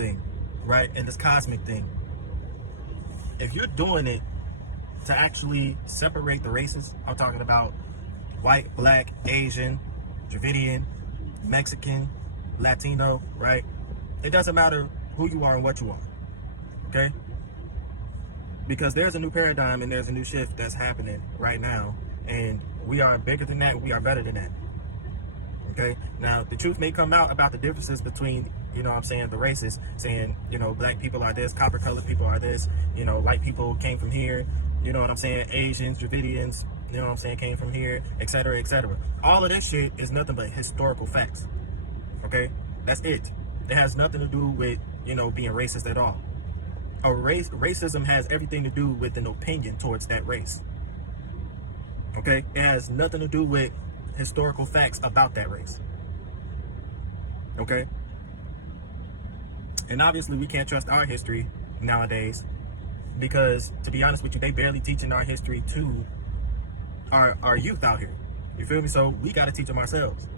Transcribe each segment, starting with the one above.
thing, right? And this cosmic thing. If you're doing it to actually separate the races, I'm talking about white, black, Asian, Dravidian, Mexican, Latino, right? It doesn't matter who you are and what you are, okay? Because there's a new paradigm and there's a new shift that's happening right now, and we are bigger than that, we are better than that, okay? Now, the truth may come out about the differences between, you know what I'm saying, the races, saying, you know, black people are this, copper colored people are this, you know, white people came from here, you know what I'm saying, Asians, Dravidians, you know what I'm saying, came from here, etc., etc. All of this shit is nothing but historical facts, okay? That's it. It has nothing to do with, you know, being racist at all. Racism has everything to do with an opinion towards that race, okay? It has nothing to do with historical facts about that race, okay? And obviously we can't trust our history nowadays because, to be honest with you, they barely teaching our history to our youth out here. You feel me? So we got to teach them ourselves.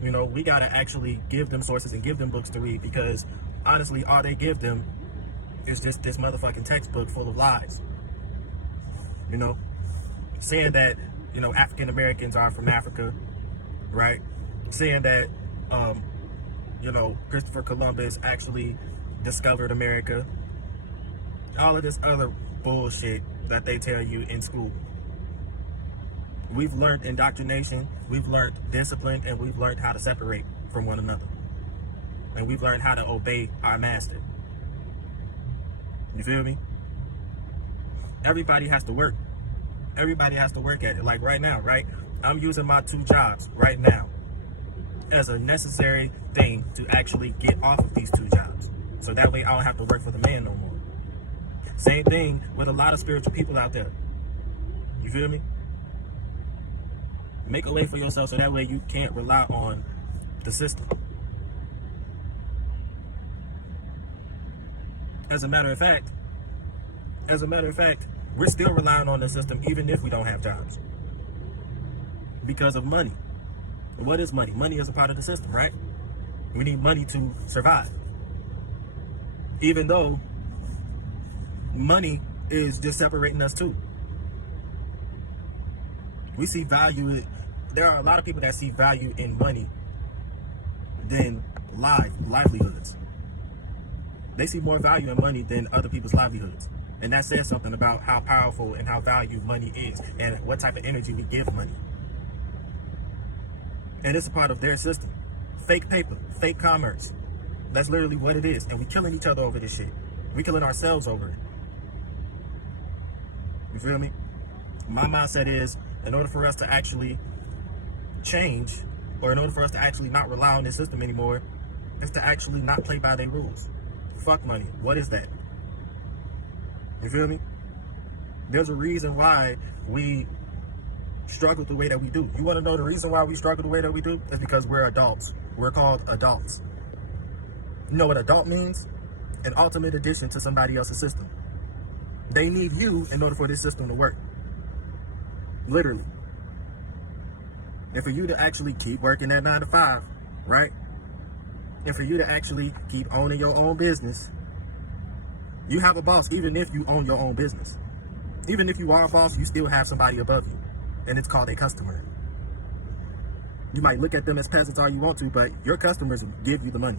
You know, we got to actually give them sources and give them books to read, because honestly, all they give them is just this motherfucking textbook full of lies. You know, saying that, you know, African Americans are from Africa, right? Saying that, you know, Christopher Columbus actually discovered America. All of this other bullshit that they tell you in school. We've learned indoctrination, we've learned discipline, and we've learned how to separate from one another. And we've learned how to obey our master. You feel me? Everybody has to work. Everybody has to work at it. Like right now, right? I'm using my 2 jobs right now as a necessary thing to actually get off of these 2 jobs. So that way I don't have to work for the man no more. Same thing with a lot of spiritual people out there. You feel me? Make a way for yourself so that way you can't rely on the system. As a matter of fact, we're still relying on the system even if we don't have jobs. Because of money. What is money? Money is a part of the system, right? We need money to survive. Even though money is just separating us too. We see value. There are a lot of people that see value in money than livelihoods. They see more value in money than other people's livelihoods. And that says something about how powerful and how valued money is and what type of energy we give money. And it's a part of their system. Fake paper, fake commerce. That's literally what it is. And we're killing each other over this shit. We're killing ourselves over it. You feel me? My mindset is, in order for us to actually change, or in order for us to actually not rely on this system anymore, is to actually not play by their rules. Fuck money. What is that? You feel me? There's a reason why we struggle the way that we do. You want to know the reason why we struggle the way that we do? It's because we're adults. We're called adults. You know what adult means? An ultimate addition to somebody else's system. They need you in order for this system to work. Literally. And for you to actually keep working that 9 to 5, right? And for you to actually keep owning your own business, you have a boss even if you own your own business. Even if you are a boss, you still have somebody above you. And it's called a customer. You might look at them as peasants all you want to, but your customers give you the money.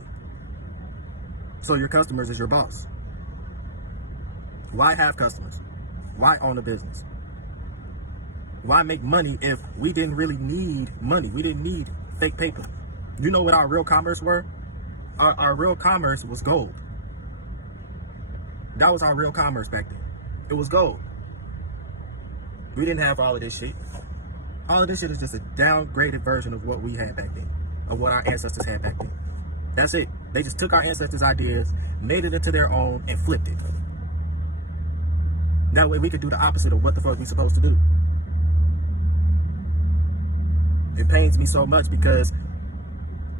So your customers is your boss. Why have customers? Why own a business? Why make money if we didn't really need money? We didn't need fake paper. You know what our real commerce were? Our real commerce was gold. That was our real commerce back then. It was gold. We didn't have all of this shit. All of this shit is just a downgraded version of what we had back then, of what our ancestors had back then. That's it. They just took our ancestors' ideas, made it into their own, and flipped it. That way we could do the opposite of what the fuck we supposed to do. It pains me so much because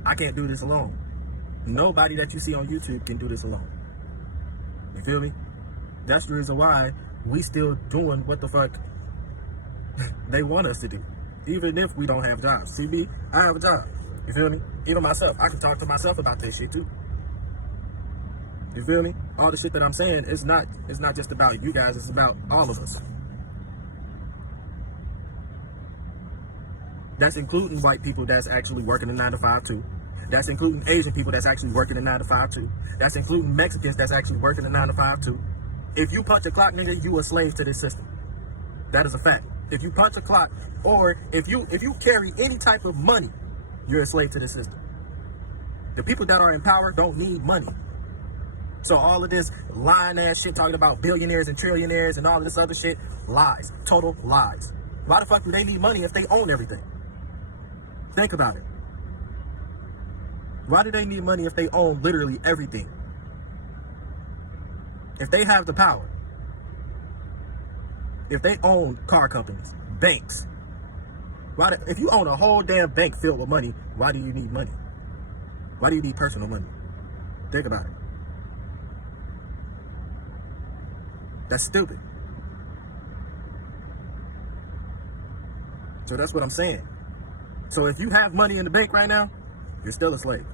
I can't do this alone. Nobody that you see on YouTube can do this alone. You feel me? That's the reason why we still doing what the fuck they want us to do. Even if we don't have jobs. See me? I have a job. You feel me? Even myself. I can talk to myself about this shit too. You feel me? All the shit that I'm saying is not just about you guys, it's about all of us. That's including white people that's actually working a 9 to 5 too. That's including Asian people that's actually working a 9 to 5 too. That's including Mexicans that's actually working a 9 to 5 too. If you punch a clock, nigga, you a slave to this system. That is a fact. If you punch a clock, or if you carry any type of money, you're a slave to this system. The people that are in power don't need money. So all of this lying ass shit talking about billionaires and trillionaires and all of this other shit, lies. Total lies. Why the fuck do they need money if they own everything? Think about it. Why do they need money if they own literally everything? If they have the power, if they own car companies, banks, if you own a whole damn bank filled with money, why do you need money? Why do you need personal money? Think about it. That's stupid. So that's what I'm saying. So if you have money in the bank right now, you're still a slave.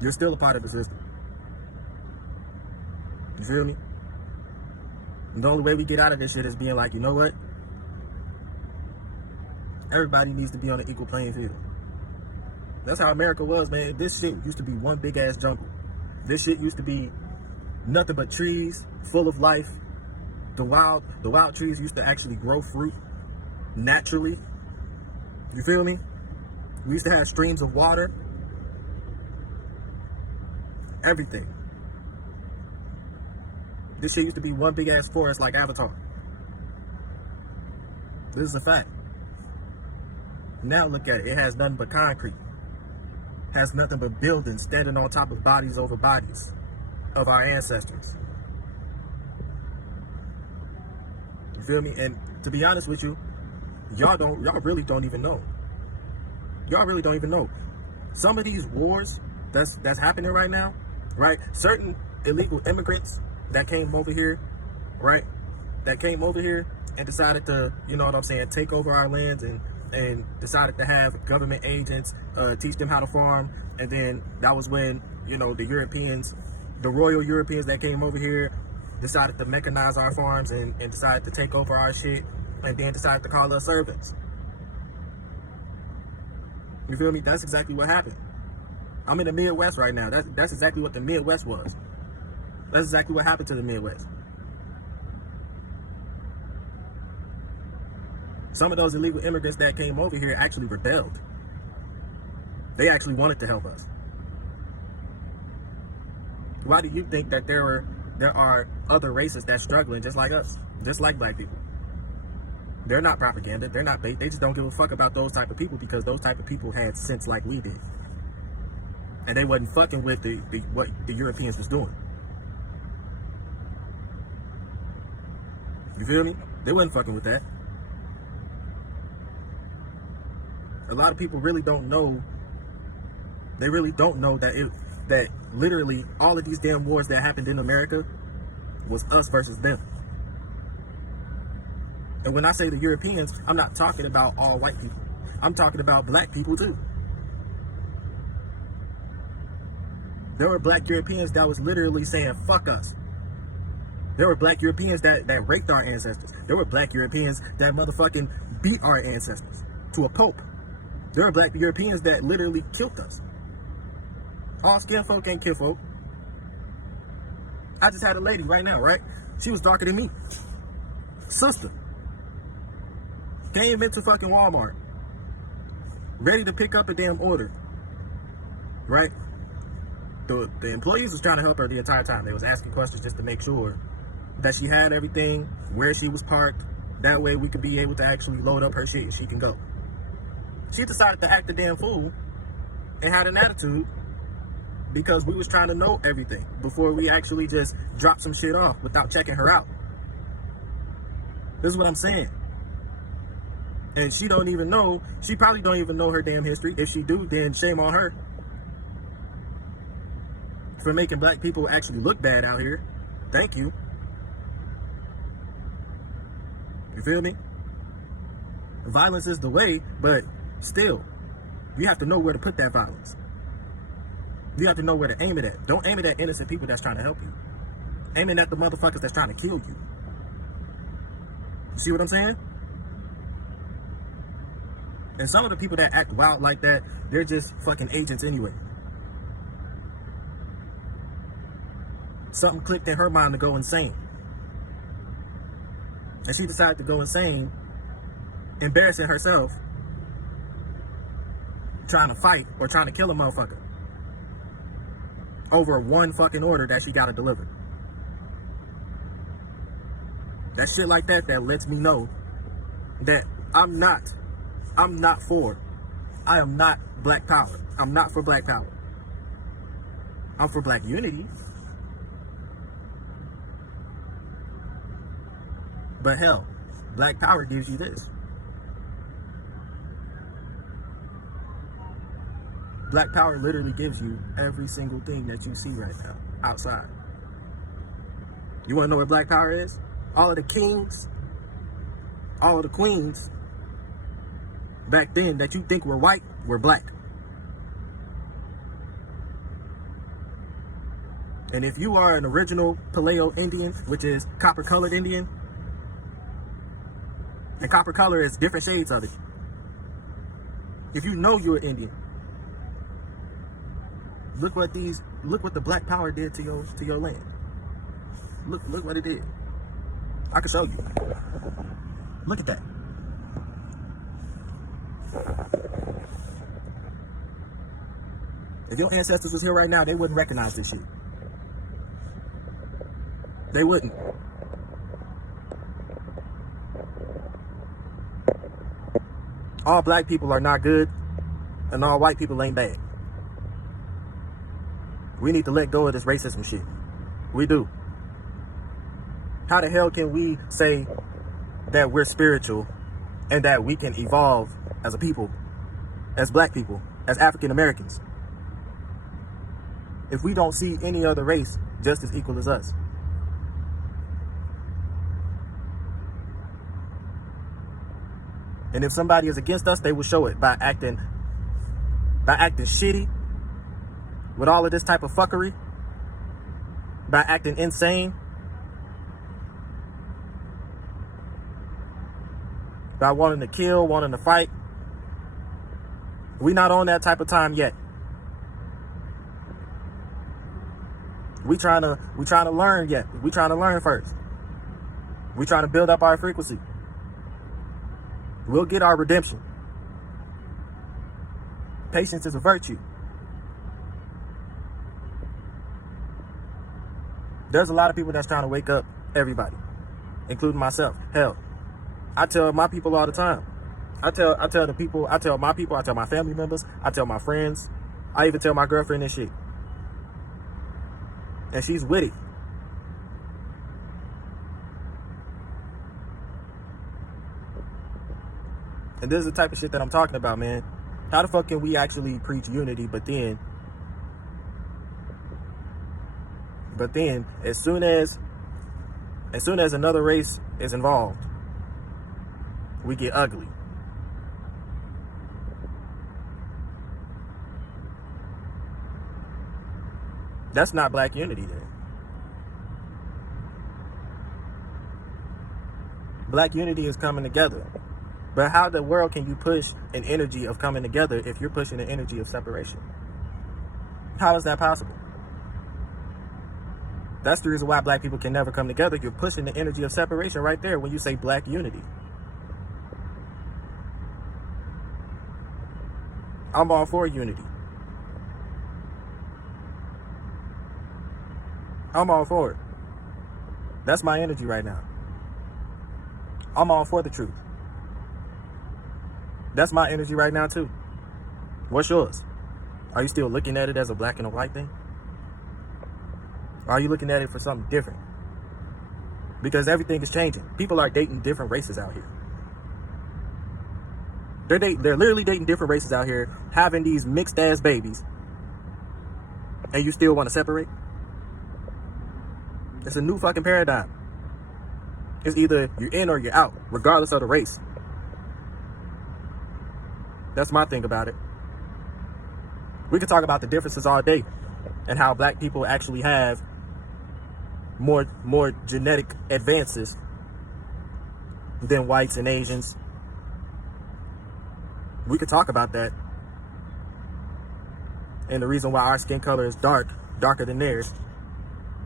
You're still a part of the system. You feel me? And the only way we get out of this shit is being like, you know what? Everybody needs to be on an equal playing field. That's how America was, man. This shit used to be one big ass jungle. This shit used to be nothing but trees, full of life. The wild trees used to actually grow fruit naturally. You feel me? We used to have streams of water. Everything. This shit used to be one big ass forest like Avatar. This is a fact. Now look at it. It has nothing but concrete. Has nothing but buildings standing on top of bodies over bodies of our ancestors. You feel me? And to be honest with you, y'all really don't even know. Y'all really don't even know. Some of these wars that's happening right now, right? Certain illegal immigrants that came over here, right? That came over here and decided to, you know what I'm saying, take over our lands and decided to have government agents teach them how to farm. And then that was when, you know, the Europeans, the royal Europeans that came over here decided to mechanize our farms and decided to take over our shit and then decided to call us servants. You feel me? That's exactly what happened. I'm in the Midwest right now. That's exactly what the Midwest was. That's exactly what happened to the Midwest. Some of those illegal immigrants that came over here actually rebelled. They actually wanted to help us. Why do you think that there are other races that's struggling just like us, just like black people? They're not propaganda. They're not bait. They just don't give a fuck about those type of people because those type of people had sense like we did. And they wasn't fucking with what the Europeans was doing. You feel me? They wasn't fucking with that. A lot of people really don't know. They really don't know that literally all of these damn wars that happened in America was us versus them. And when I say the Europeans, I'm not talking about all white people. I'm talking about black people too. There were black Europeans that was literally saying, fuck us. There were black Europeans that raped our ancestors. There were black Europeans that motherfucking beat our ancestors to a pulp. There were black Europeans that literally killed us. All skin folk ain't kinfolk. I just had a lady right now, right? She was darker than me. Sister. Came into fucking Walmart. Ready to pick up a damn order. Right? The employees was trying to help her the entire time. They was asking questions just to make sure that she had everything, where she was parked. That way we could be able to actually load up her shit and she can go. She decided to act a damn fool and had an attitude because we was trying to know everything before we actually just dropped some shit off without checking her out. This is what I'm saying. And she don't even know, she probably don't even know her damn history. If she do, then shame on her for making black people actually look bad out here. Thank you. You feel me? Violence is the way, but still, you have to know where to put that violence. You have to know where to aim it at. Don't aim it at innocent people that's trying to help you. Aim it at the motherfuckers that's trying to kill you. You see what I'm saying? And some of the people that act wild like that, they're just fucking agents anyway. Something clicked in her mind to go insane. And she decided to go insane, embarrassing herself, trying to fight or trying to kill a motherfucker over one fucking order that she gotta deliver. That shit like that lets me know that I am not black power. I'm not for black power. I'm for black unity. But hell, black power gives you this. Black power literally gives you every single thing that you see right now outside. You wanna know what black power is? All of the kings, all of the queens back then that you think were white were black. And if you are an original Paleo Indian, which is copper colored Indian, and copper color is different shades of it. If you know you're Indian, look what the black power did to your land. Look what it did. I can show you. Look at that. If your ancestors was here right now, they wouldn't recognize this shit. They wouldn't. All black people are not good, and all white people ain't bad. We need to let go of this racism shit. We do. How the hell can we say that we're spiritual and that we can evolve as a people, as black people, as African Americans, if we don't see any other race just as equal as us? And if somebody is against us, they will show it by acting shitty with all of this type of fuckery, by acting insane, by wanting to kill, wanting to fight. We not on that type of time yet. We trying to learn yet. We trying to learn first. We trying to build up our frequency. We'll get our redemption. Patience is a virtue. There's a lot of people that's trying to wake up everybody, including myself. Hell, I tell my people all the time. I tell my family members, I tell my friends, I even tell my girlfriend this shit. And she's with it. And this is the type of shit that I'm talking about, man. How the fuck can we actually preach unity, but then as soon as another race is involved, we get ugly. That's not black unity then. Black unity is coming together. But how the world can you push an energy of coming together if you're pushing an energy of separation? How is that possible? That's the reason why black people can never come together. You're pushing the energy of separation right there when you say black unity. I'm all for unity. I'm all for it. That's my energy right now. I'm all for the truth. That's my energy right now too. What's yours? Are you still looking at it as a black and a white thing? Or are you looking at it for something different? Because everything is changing. People are dating different races out here. They're literally dating different races out here, having these mixed ass babies, and you still want to separate? It's a new fucking paradigm. It's either you're in or you're out, regardless of the race. That's my thing about it. We could talk about the differences all day. and how black people actually have more genetic advances than whites and Asians. We could talk about that. And the reason why our skin color is darker than theirs.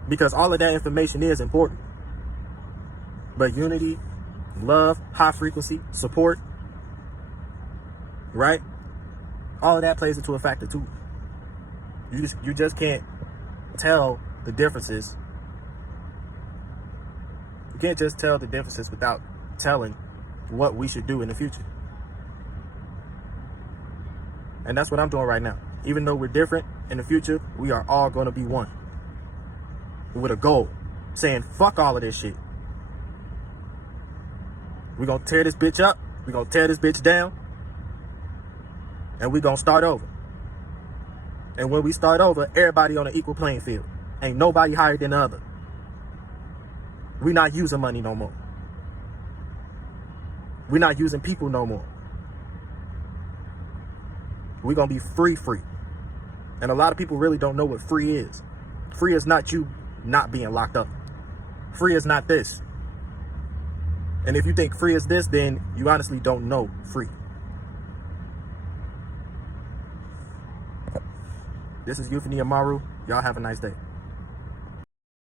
Because all of that information is important. But unity, love, high frequency, support, right? All of that plays into a factor too. You just can't tell the differences. You can't just tell the differences without telling what we should do in the future. And that's what I'm doing right now. Even though we're different, in the future, we are all going to be one. With a goal. Saying, fuck all of this shit. We're going to tear this bitch up. We're going to tear this bitch down. And we're going to start over. And when we start over, everybody on an equal playing field. Ain't nobody higher than the other. We're not using money no more. We're not using people no more. We're going to be free. And a lot of people really don't know what free is. Free is not you not being locked up. Free is not this. And if you think free is this, then you honestly don't know free. This is Euphony Amaru. Y'all have a nice day.